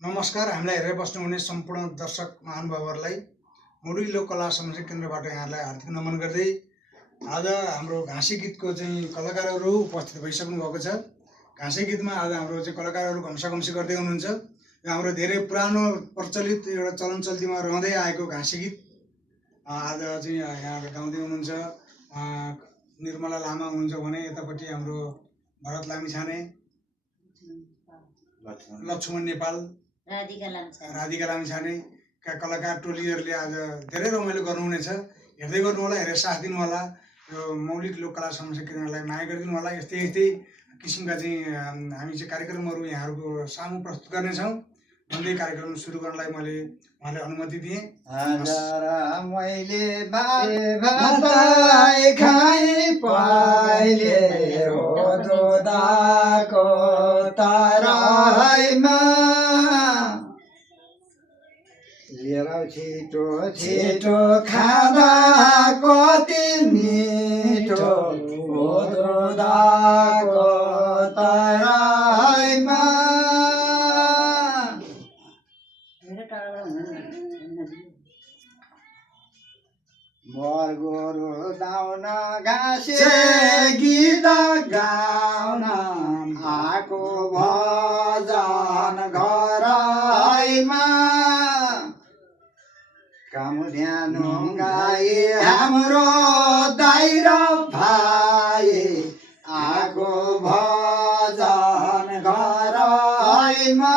नमस्कार। हामीलाई हेरेर बस्नुहुने सम्पूर्ण दर्शक महानुभावहरूलाई मौलिक लोक कला संरक्षण केन्द्रबाट यहाँलाई हार्दिक नमन गर्दै आज हाम्रो घाँसे गीतको चाहिँ कलाकारहरू उपस्थित भइसक्नु भएको छ। घाँसे गीतमा आज हाम्रो चाहिँ कलाकारहरू घम्साघम्सी गर्दै हुनुहुन्छ। यो हाम्रो धेरै पुरानो प्रचलित एउटा चलन चल्तीमा रहँदै आएको घाँसे गीत आज चाहिँ यहाँ गाउँदै हुनुहुन्छ। निर्मला लामा हुनुहुन्छ भने यतापट्टि हाम्रो भरत लामिछाने, लक्ष्मण नेपाल, राधिका लामिछानेका कलाकार टोलीहरूले आज धेरै रमाइलो गर्नुहुनेछ। हेर्दै गर्नु होला, हेरेर साथ दिनु होला। यो मौलिक लोक कला संरक्षण केन्द्रलाई माया गरिदिनु होला। यस्तै यस्तै किसिमका चाहिँ हामी चाहिँ कार्यक्रमहरू यहाँहरूको सामु प्रस्तुत गर्नेछौँ भन्दै कार्यक्रम सुरु गर्नलाई मैले उहाँलाई अनुमति दिएँ। मैले भात खाइ पाइले हो दोदाको तराईमा लिएर छिटो छिटो खाँदा कति मिठो हो दोदाको तराईमा गोरु दाउन घाँसे गीत गाउन आको भजन घरैमा काम ध्यानु गाई हाम्रो दाइ र भाइ आको भजन घरैमा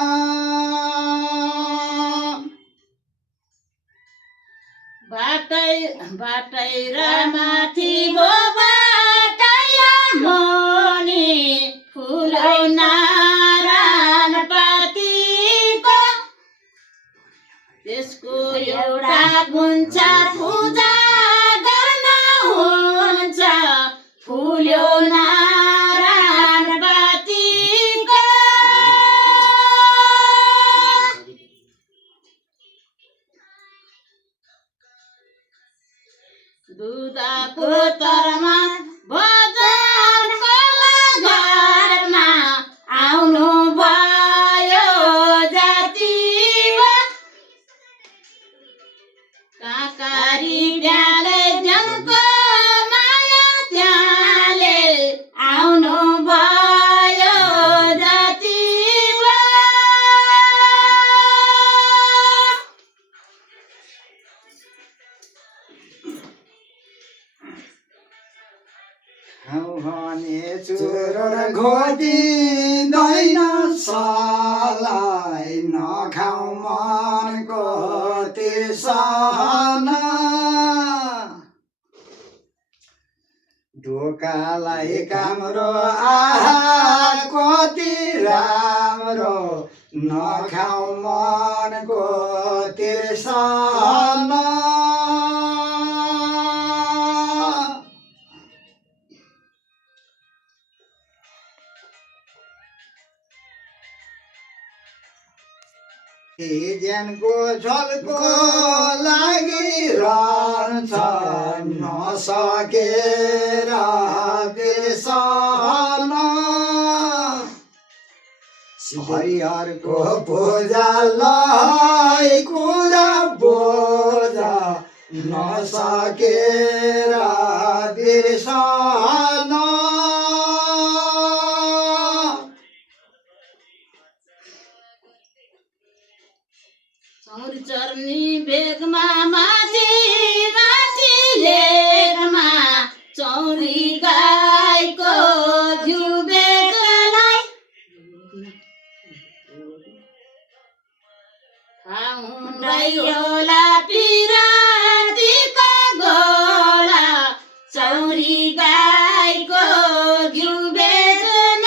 बाटै र माथि भो बाटै मुनि फुलै नारायण पातीको त्यसको एउटा गुन्चार पूजा गर्न हुन्छ फुल्यो नारायण पातीको दुधको तरमा बजार घरमा आउनु भयो जातिमा काकारी ब्याले जनको माया त्याले आउनु भयो जातिमा भने चुरोर घोटिँदैन सलाई नखाउ मनको तिर्सना ढोकालाई काम्रो आहार कति राम्रो नखाउ मनको तिर्सना ज्यानको झल्को लागिरहन्छ नसकेर बिर्सन हरिहरको पूजालाई कुरा बोझा नसकेर बिर्सन चौरी चर्नी बेगमा माथि माथि लेकमा चौरी गाईको घिउ बेग्लाई खाउन्दै होला पिरातीको गोला चौरी गाईको घिउ बेच्न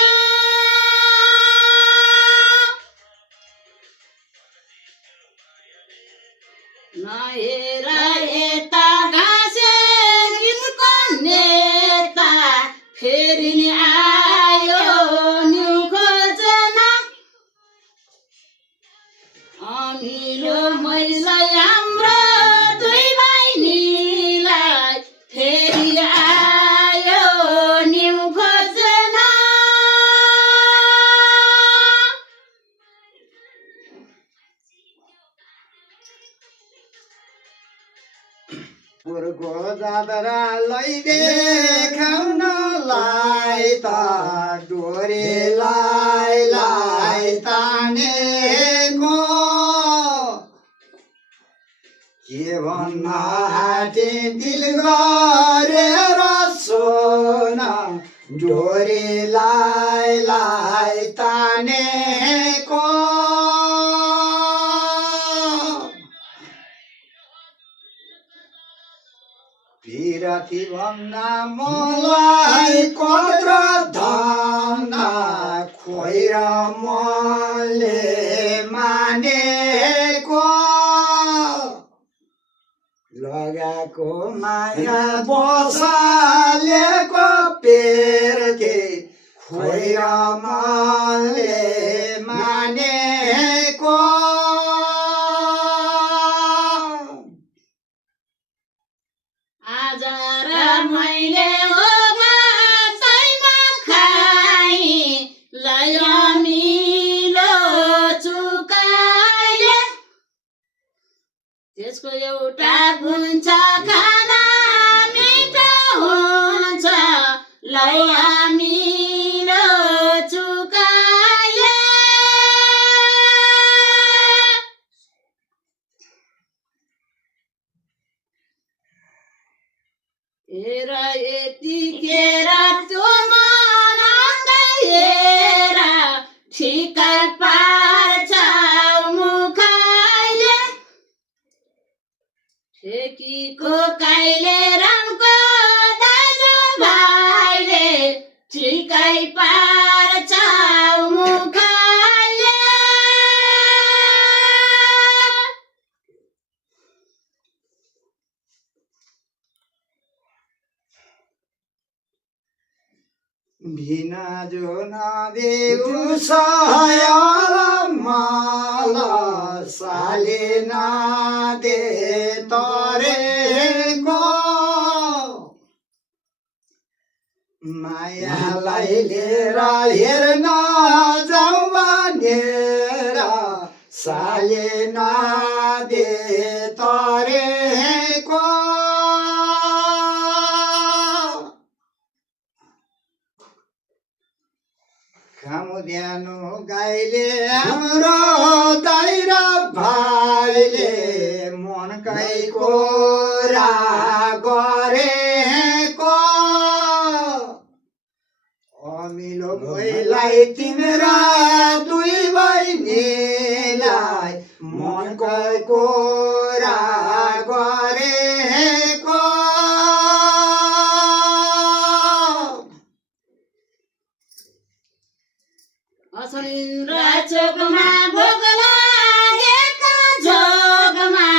नहेर यता घाँसे गीतको नेता फेरि आयो न्यु खोज्न अमिलो मैलो हाम्रो दुई बहिनीलाई फेरि आयो न्यु खोज्न पुरको जात्रा लैदेखाउनलाई त डोरीलाई तानेको के भन्न आँटे दिल गरेर सोन डोरीलाई तानेको पिरती भन्दा मलाई कत्र धन खोएर मैले मानेको लगाएको माया बसालेको पेर्के खोएर मैले मानेको आज र मैले हो बाटैमा खाई लय मिलो चुकाए त्यसको एउटा हुन्छ खाना मिठो हुन्छ लय मिलो चुकाए हेर यतिखेर त्यो मन हेर ठिका पार्छ मुखाइले ठेकीको काइले रामको दाजु भाइले ठिकै पार्छ मुखाइले बिना जो नदेऊ सयल माल साले नदे तरेको मायालाई लिएर हेर्न जाउँ भनेर साले नदे तरेको खामुद्यानो गाईले हाम्रो दाइ र भाइले मनकै कुरा गरेको अमिलो भइलाई तिम्रा दुई बहिनीलाई मनकै कुरा गरेको असलिन्द्र चोकमा भोग लागेका झोगमा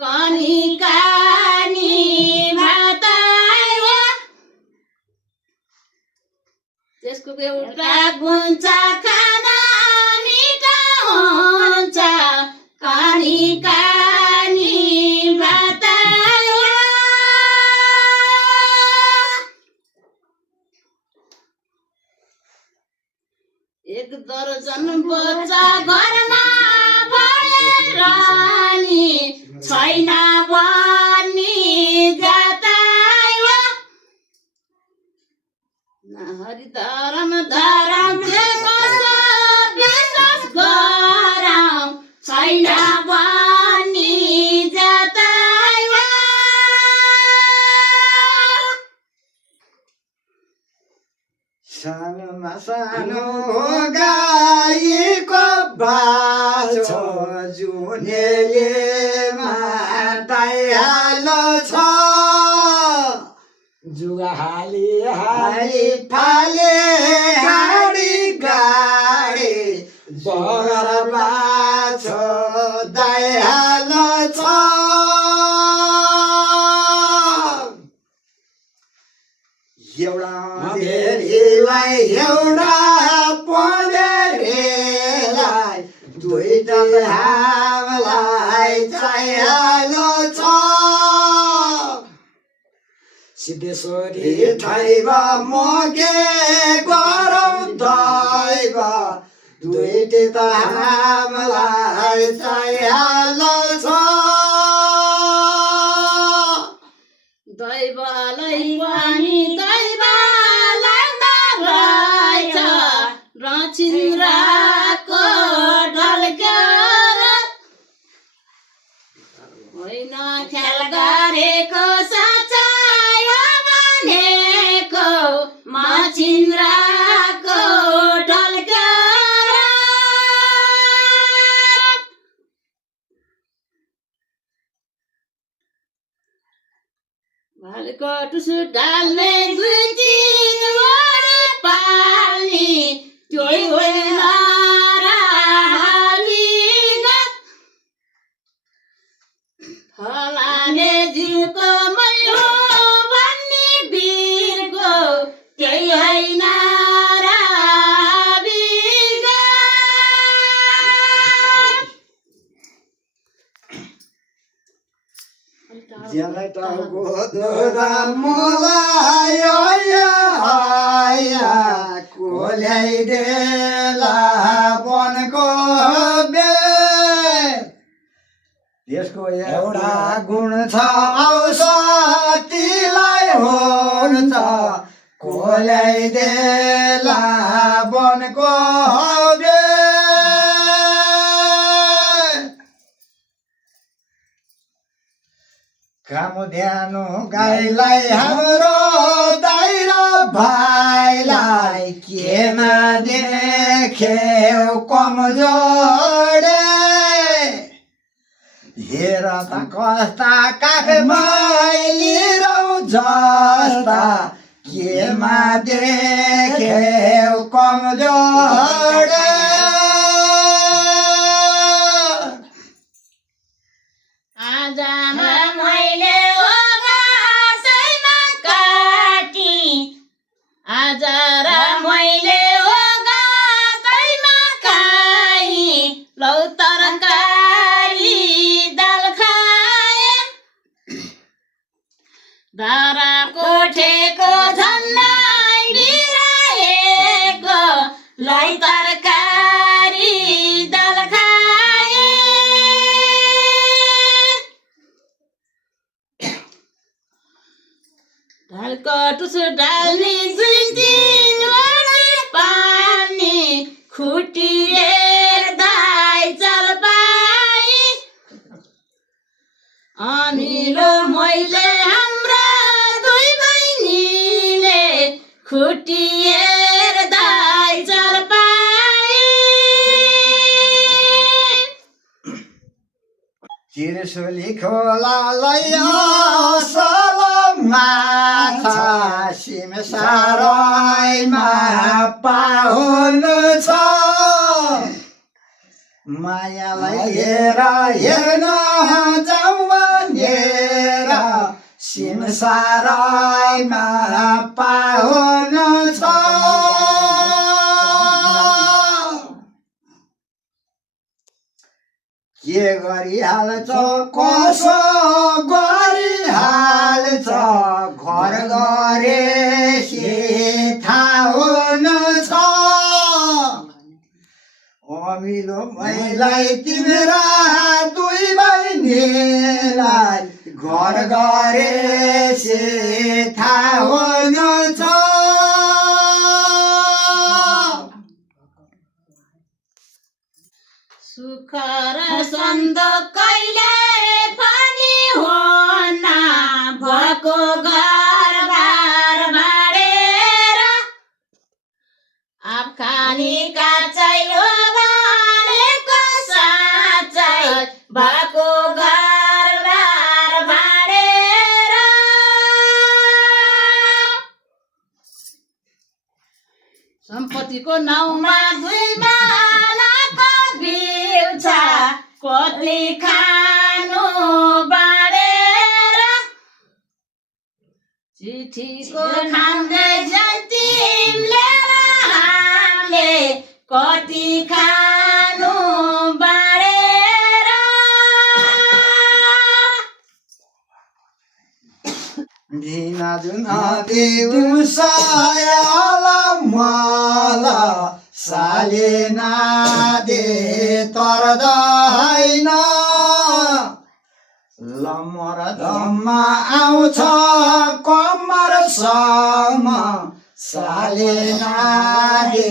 कनी कानी भातायो त्यसको एउटा हुन्छ खाना मिठो हुन्छ कनी कानी भातायो एक दर्जन बच्चा घरमा भएर नि छैन भनी जातायो नहरी धरम धरम विश्वास गरौँ छैन भनी जातायो सानोमा सानो गाईको बाछो जुनेले माटाइहालो छ जुगा हाली हाली फाले गाडी गाडी बगर बाछो दाइहालो छ एउटा धेरीलाई एउटा पँधेरीलाई दुईटा हामीलाई चाहिहालो छ सिद्धेश्वरी ठाइब मगे गरौँ दैव दुईटी त हामीलाई चाहिहालो छ कटुस डाल्ने दुई तिनवटा पाल्ने त्यै होइन र हालिगत फलाने जिउको मै हो भन्ने वीरको त्यै होइन र विगत जेलटाको दोरा मलाई आया कोल्याइदेला वनको बेर त्यसको एउटा गुण छ औषधिलाई हुन्छ कोल्याइदेला वनको बेर काम ध्यानु गाईलाई हाम्रो दाइ र भाइलाई केमा देख्यौ कमजोडे हेर त कस्ता काखमै रौ जस्ता केमा देख्यौ कमजोडे आजमा मैले गाँसैमा काटी आज र मैले गाँसैमा खाई लौ तरकारी दाल खाए दारा कोठेको झन्नाइ बिराएको लै तरकारी दाल खाए कटुस डाल्ने दुई तिनवटा पानी खुटिएर दाइ चाल पाई अनिलो मैले हाम्रा दुई बहिनीले खुटिएर दाइ चाल पाई त्रिशुली खोलालाई असल माछा सिमसारैमा पाहुनु छ मायालाई हेर्न जाउँ भनेर सिमसारैमा पाहुनु छ के गरिहाल्छ कसो गरिहाल्छ घर गरेसी थाहा हुनु छ अमिलो मैलाई तिम्रा दुई बहिनीलाई घर गरेसी थाहा हुनु छ सुख र सन्द कहिले पनि हुन्न भएको घर बार बारेर आफखानी काचै हो भनेको साँच्चै भएको घर बार बारेर सम्पत्तिको नाउँमा दुई मालाको बिउ छ कति खानु बाँडेर चिठीको खाँदै तिमीले र हामीले कति खानु बाँडेर धिना जुन दिउँसायाल माला साले नादे तरदैन लमर धम्मा आउँछ कम्मरसम्म साले नादे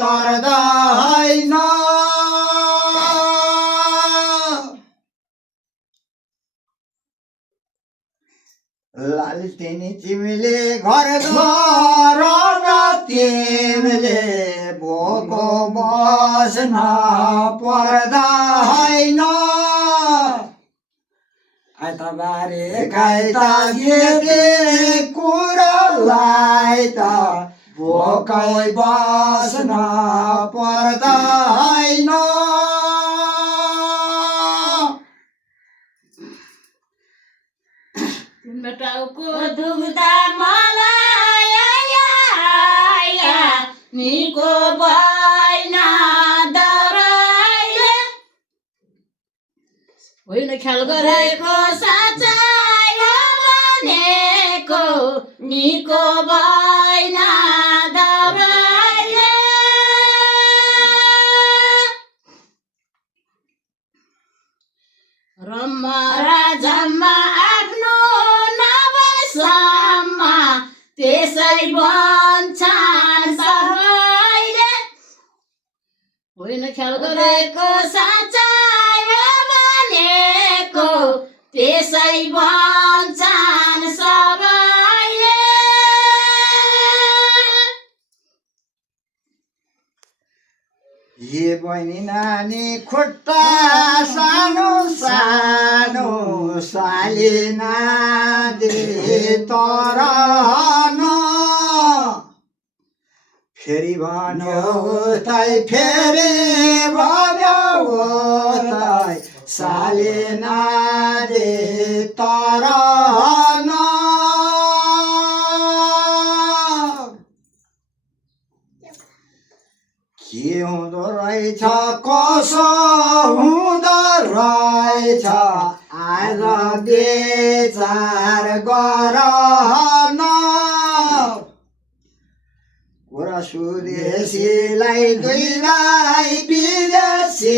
तरदैन लालटेनी तिमीले घर घर तिमीले भोको बस्न पर्दैन आइतबारे खाइता गेटे कुरालाई त भोकै बस्न पर्दैन टाउको दुख्दा मलाई निको भएन दराईले होइन ख्याल गरेको साँच्चै हो भनेको निको भएन दराईले रम्मा राजम्मा आफ्नो नभएसम्म त्यसै भन्छन् सबैले होइन ख्याल गरेको साँच्चै हो भनेको त्यसै भन्छन् सबैले हे बहिनी नानी खुट्टा सानो सानो सालिना दे तर न फेरि भन्यो तै फेरि भन्यो तै सालिना दे तर न के हुँदो रहेछ कसो हुँदो रहेछ आज विचार गर न कुरा सुदेशीलाई दुईलाई विदेशीलाई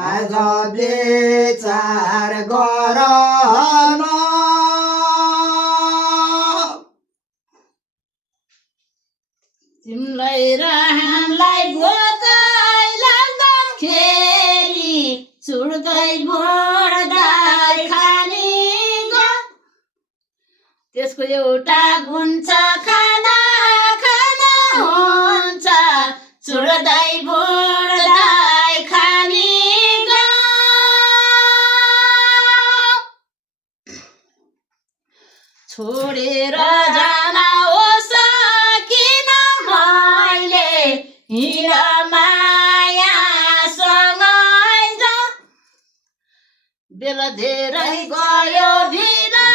आज विचार गर न तिमीलाई र हामीलाई भोकै लाग्दाखेरि चुड्दै भोड्दै खाने त्यसको एउटा गुण छ खाना खाना हुन्छ चुड्दै भोड्दै खाने छोडेर जान बेला धेरै गयो ढिला